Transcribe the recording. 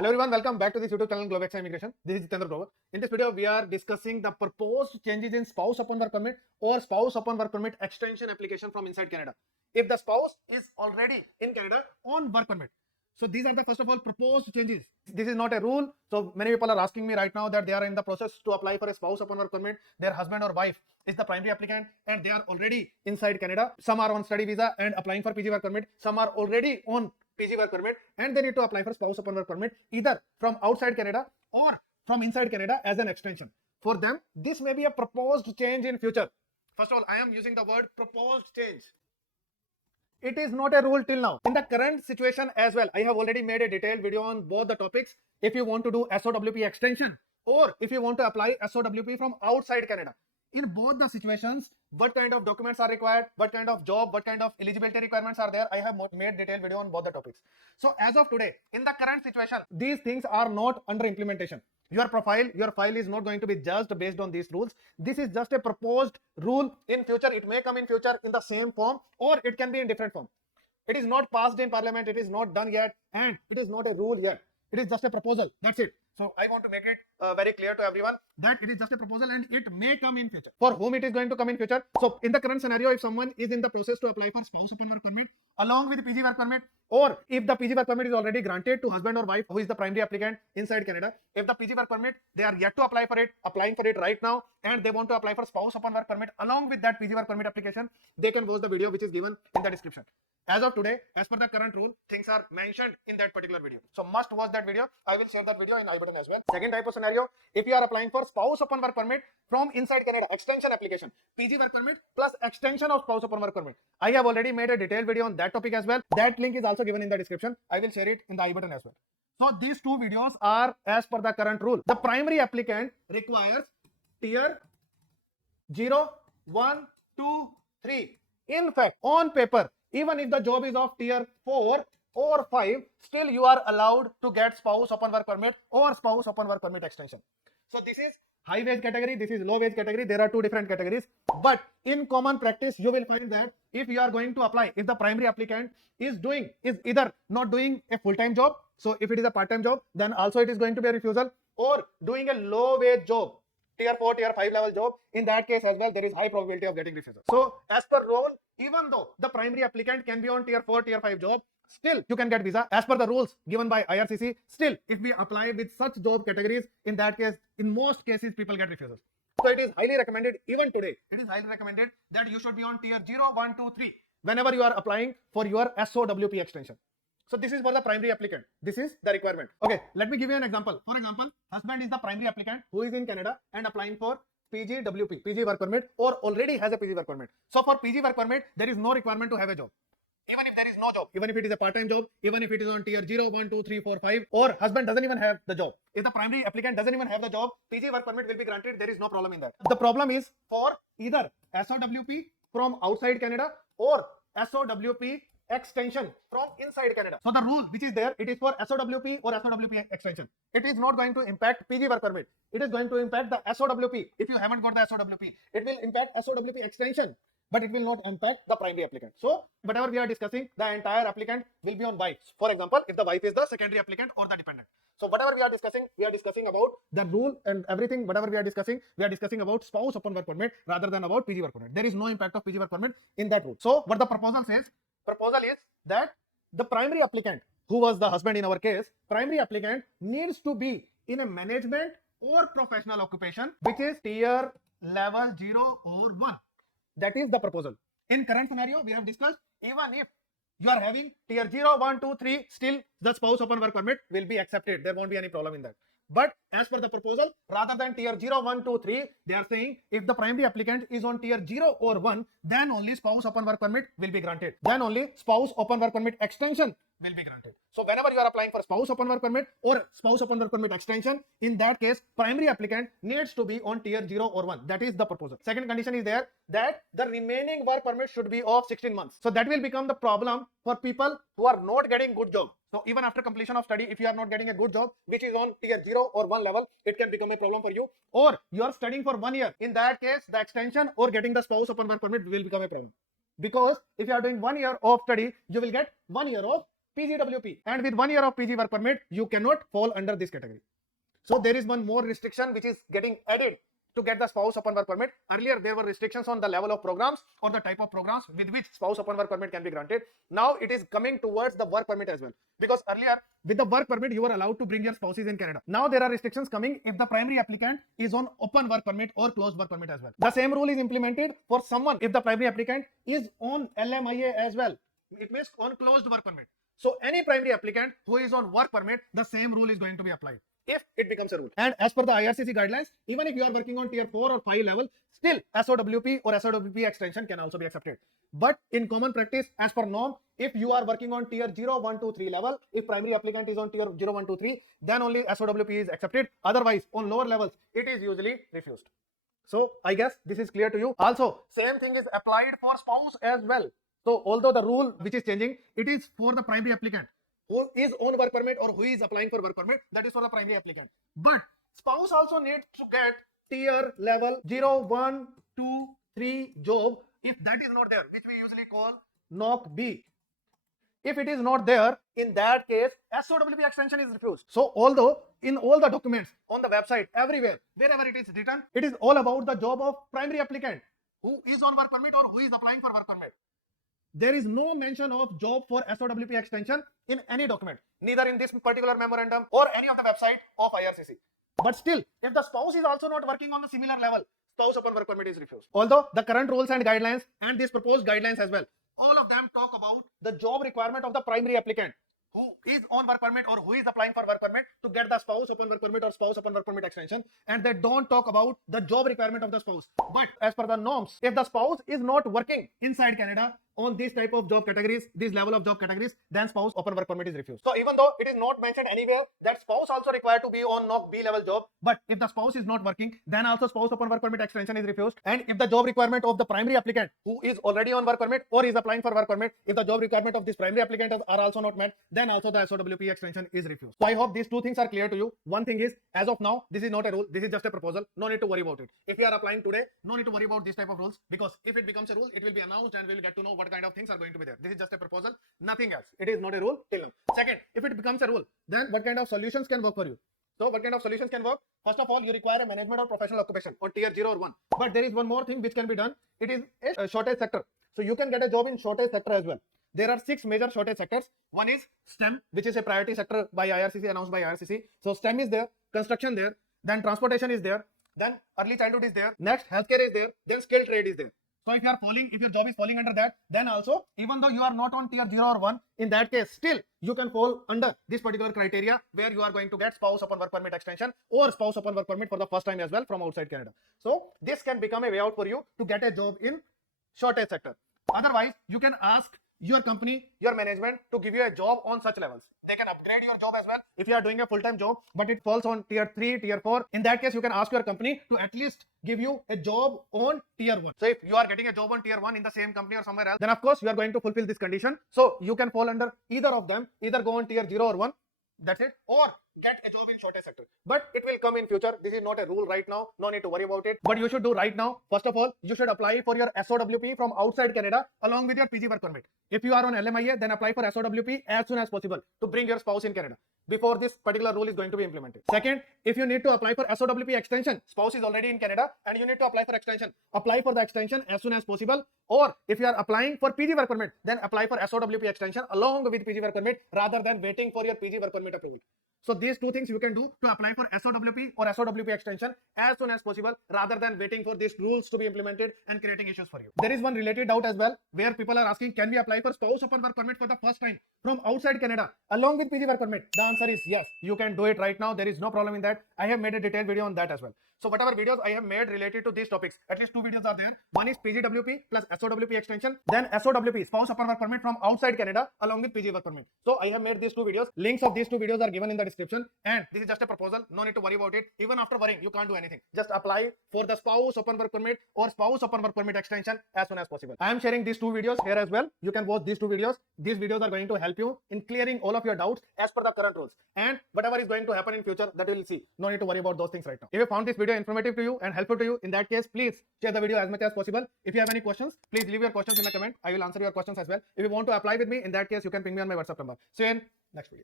Hello everyone, welcome back to this YouTube channel Global Immigration. This is Jitendra Grover. In this video, we are discussing the proposed changes in spouse upon work permit or spouse upon work permit extension application from inside Canada. If the spouse is already in Canada on work permit. So these are the first of all proposed changes. This is not a rule. So many people are asking me right now that they are in the process to apply for a spouse upon work permit. Their husband or wife is the primary applicant and they are already inside Canada. Some are on study visa and applying for PG work permit. Some are already on PG work permit and they need to apply for spouse upon work permit either from outside Canada or from inside Canada as an extension. For them, this may be a proposed change in future. First of all, I am using the word proposed change. It is not a rule till now. In the current situation as well, I have already made a detailed video on both the topics. If you want to do SOWP extension or if you want to apply SOWP from outside Canada. In both the situations, what kind of documents are required, what kind of job, what kind of eligibility requirements are there, I have made detailed video on both the topics. So as of today, in the current situation, these things are not under implementation. Your file is not going to be judged based on these rules. This is just a proposed rule. In future, it may come in future in the same form or it can be in different form. It is not passed in parliament, it is not done yet, and it is not a rule yet. It is just a proposal. That's it. So I want to make it very clear to everyone that it is just a proposal and it may come in future. For whom it is going to come in future? So in the current scenario, if someone is in the process to apply for spouse upon work permit along with PG work permit, or if the PG work permit is already granted to husband or wife who is the primary applicant inside Canada, if the PG work permit, they are yet to apply for it, applying for it right now, and they want to apply for spouse upon work permit along with that PG work permit application, they can watch the video which is given in the description. As of today, as per the current rule, things are mentioned in that particular video. So must watch that video. I will share that video in I button as well. Second type of scenario, if you are applying for spouse upon work permit from inside Canada, extension application, PG work permit plus extension of spouse upon work permit. I have already made a detailed video on that topic as well. That link is also given in the description. I will share it in the I button as well. So these two videos are as per the current rule. The primary applicant requires tier 0, 1, 2, 3. In fact, on paper, even if the job is of tier 4 or 5, still you are allowed to get spouse upon work permit or spouse upon work permit extension. So this is high wage category, this is low wage category. There are two different categories. But in common practice, you will find that if you are going to apply, if the primary applicant is either not doing a full-time job, so if it is a part-time job, then also it is going to be a refusal, or doing a low wage job, tier 4, tier 5 level job, in that case as well, there is high probability of getting refusal. So as per rule, even though the primary applicant can be on tier 4, tier 5 job, still you can get visa as per the rules given by IRCC. Still, if we apply with such job categories, in that case, in most cases, people get refusals. So it is highly recommended, even today, it is highly recommended that you should be on tier 0, 1, 2, 3 whenever you are applying for your SOWP extension. So this is for the primary applicant. This is the requirement. Okay, let me give you an example. For example, husband is the primary applicant who is in Canada and applying for PGWP, PG work permit, or already has a PG work permit. So for PG work permit, there is no requirement to have a job. Even if there is no job, even if it is a part-time job, even if it is on tier 0, 1, 2, 3, 4, 5, or husband doesn't even have the job. If the primary applicant doesn't even have the job, PG work permit will be granted. There is no problem in that. The problem is for either SOWP from outside Canada or SOWP extension from inside Canada. So the rule which is there, it is for SOWP or SOWP extension. It is not going to impact PG work permit. It is going to impact the SOWP. If you haven't got the SOWP, it will impact SOWP extension, but it will not impact the primary applicant. So whatever we are discussing, the entire applicant will be on wife. For example, if the wife is the secondary applicant or the dependent. So whatever we are discussing about the rule and everything, whatever we are discussing about spouse upon work permit rather than about PG work permit. There is no impact of PG work permit in that rule. So what the proposal says, proposal is that the primary applicant, who was the husband in our case, primary applicant needs to be in a management or professional occupation which is tier level 0 or 1. That is the proposal. In current scenario, we have discussed, even if you are having tier 0, 1, 2, 3, still the spouse upon work permit will be accepted. There won't be any problem in that. But as per the proposal, rather than tier 0, 1, 2, 3, they are saying if the primary applicant is on tier 0 or 1, then only spouse upon work permit will be granted. Then only spouse upon work permit extension will be granted. So whenever you are applying for spouse upon work permit or spouse upon work permit extension, in that case, primary applicant needs to be on tier 0 or 1. That is the proposal. Second condition is there that the remaining work permit should be of 16 months. So that will become the problem for people who are not getting good job. So even after completion of study, if you are not getting a good job, which is on tier 0 or 1 level, it can become a problem for you. Or you are studying for 1 year. In that case, the extension or getting the spouse upon work permit will become a problem. Because if you are doing 1 year of study, you will get 1 year of PGWP, and with 1 year of PG work permit, you cannot fall under this category. So there is one more restriction which is getting added to get the spouse upon work permit. Earlier there were restrictions on the level of programs or the type of programs with which spouse upon work permit can be granted. Now it is coming towards the work permit as well, because earlier with the work permit you were allowed to bring your spouses in Canada. Now there are restrictions coming if the primary applicant is on open work permit or closed work permit as well. The same rule is implemented for someone if the primary applicant is on LMIA as well. It means on closed work permit. So any primary applicant who is on work permit, the same rule is going to be applied if it becomes a rule. And as per the IRCC guidelines, even if you are working on tier 4 or 5 level, still SOWP or SOWP extension can also be accepted. But in common practice, as per norm, if you are working on tier 0, 1, 2, 3 level, if primary applicant is on tier 0, 1, 2, 3, then only SOWP is accepted. Otherwise, on lower levels, it is usually refused. So I guess this is clear to you. Also, same thing is applied for spouse as well. So although the rule which is changing, it is for the primary applicant who is on work permit or who is applying for work permit, that is for the primary applicant. But spouse also needs to get tier level 0, 1, 2, 3 job. If that is not there, which we usually call NOC B. If it is not there, in that case, SOWP extension is refused. So although in all the documents on the website, everywhere, wherever it is written, it is all about the job of primary applicant who is on work permit or who is applying for work permit. There is no mention of job for SOWP extension in any document, neither in this particular memorandum or any of the website of IRCC. But still, if the spouse is also not working on the similar level, spouse upon work permit is refused. Although the current rules and guidelines and these proposed guidelines as well, all of them talk about the job requirement of the primary applicant who is on work permit or who is applying for work permit to get the spouse upon work permit or spouse upon work permit extension, and they don't talk about the job requirement of the spouse. But as per the norms, if the spouse is not working inside Canada on this type of job categories, this level of job categories, then spouse upon work permit is refused. So even though it is not mentioned anywhere that spouse also required to be on NOC B level job, but if the spouse is not working, then also spouse upon work permit extension is refused. And if the job requirement of the primary applicant who is already on work permit or is applying for work permit, if the job requirement of this primary applicant are also not met, then also the SOWP extension is refused. So I hope these two things are clear to you. One thing is, as of now, this is not a rule, this is just a proposal. No need to worry about it. If you are applying today, no need to worry about this type of rules, because if it becomes a rule, it will be announced and we will get to know what kind of things are going to be there. This is just a proposal, nothing else. It is not a rule till now. Second, if it becomes a rule, then what kind of solutions can work for you? So what kind of solutions can work? First of all, you require a management or professional occupation on tier 0 or 1. But there is one more thing which can be done. It is a shortage sector. So you can get a job in shortage sector as well. There are 6 major shortage sectors. One is STEM, which is a priority sector by IRCC, announced by IRCC. So STEM is there, construction there, then transportation is there, then early childhood is there, next healthcare is there, then skilled trade is there. So if your job is falling under that, then also, even though you are not on tier 0 or 1, in that case, still you can fall under this particular criteria where you are going to get spouse upon work permit extension or spouse upon work permit for the first time as well from outside Canada. So this can become a way out for you to get a job in shortage sector. Otherwise, you can ask your company, your management to give you a job on such levels. They can upgrade your job as well if you are doing a full-time job, but it falls on tier 3, tier 4. In that case, you can ask your company to at least give you a job on tier 1. So if you are getting a job on tier 1 in the same company or somewhere else, then of course you are going to fulfill this condition. So you can fall under either of them, either go on tier 0 or 1. That's it, or get a job in shortage sector. But it will come in future. This is not a rule right now. No need to worry about it. But you should do right now. First of all, you should apply for your SOWP from outside Canada along with your PG work permit. If you are on LMIA, then apply for SOWP as soon as possible to bring your spouse in Canada before this particular rule is going to be implemented. Second, if you need to apply for SOWP extension, spouse is already in Canada and you need to apply for extension, apply for the extension as soon as possible. Or if you are applying for PG work permit, then apply for SOWP extension along with PG work permit rather than waiting for your PG work permit approval. So these two things you can do to apply for SOWP or SOWP extension as soon as possible rather than waiting for these rules to be implemented and creating issues for you. There is one related doubt as well where people are asking, can we apply for spouse upon work permit for the first time from outside Canada along with PG work permit? The answer is yes, you can do it right now. There is no problem in that. I have made a detailed video on that as well. So whatever videos I have made related to these topics, at least 2 videos are there. One is PGWP plus SOWP extension, then SOWP, spouse upon work permit from outside Canada along with PG work permit. So I have made these 2 videos. Links of these 2 videos are given in the description. And this is just a proposal. No need to worry about it. Even after worrying, you can't do anything. Just apply for the spouse open work permit or spouse open work permit extension as soon as possible. I am sharing these two videos here as well. You can watch these two videos. These videos are going to help you in clearing all of your doubts as per the current rules. And whatever is going to happen in future, that you will see. No need to worry about those things right now. If you found this video informative to you and helpful to you, in that case, please share the video as much as possible. If you have any questions, please leave your questions in the comment. I will answer your questions as well. If you want to apply with me, in that case, you can ping me on my WhatsApp number. See you in next video.